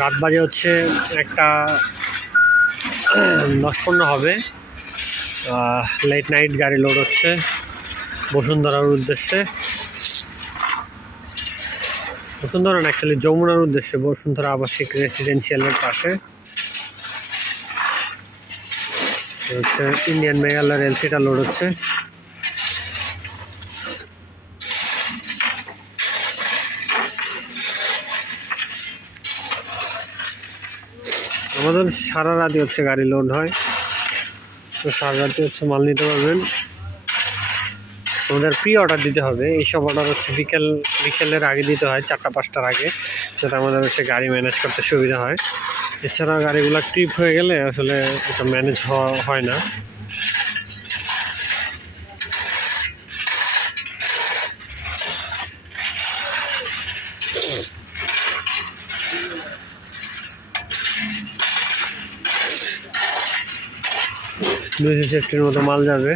রাত বাজে হচ্ছে 1:10-15 হবে। লেট নাইট গাড়ি লোড হচ্ছে বসুন্ধরার উদ্দেশ্যে। বসুন্ধরা না, অ্যাকচুয়ালি যমুনার উদ্দেশ্যে, বসুন্ধরা আবাসিক রেসিডেন্সিয়ালের পাশে হচ্ছে ইন্ডিয়ান মেগালয়ের এলসিটা লোড হচ্ছে। আমাদের সারা রাতই হচ্ছে গাড়ি লোড হয়, তো সারা রাতে হচ্ছে মাল নিতে পারবেন। আমাদের প্রি অর্ডার দিতে হবে, এইসব অর্ডার হচ্ছে বিকেলের আগে দিতে হয়, 4টা-5টার আগে, যাতে আমাদের হচ্ছে গাড়ি ম্যানেজ করতে সুবিধা হয়। এছাড়া গাড়িগুলো ট্রিপ হয়ে গেলে আসলে এটা ম্যানেজ হয় না। সেফটির মতো মাল যাবে।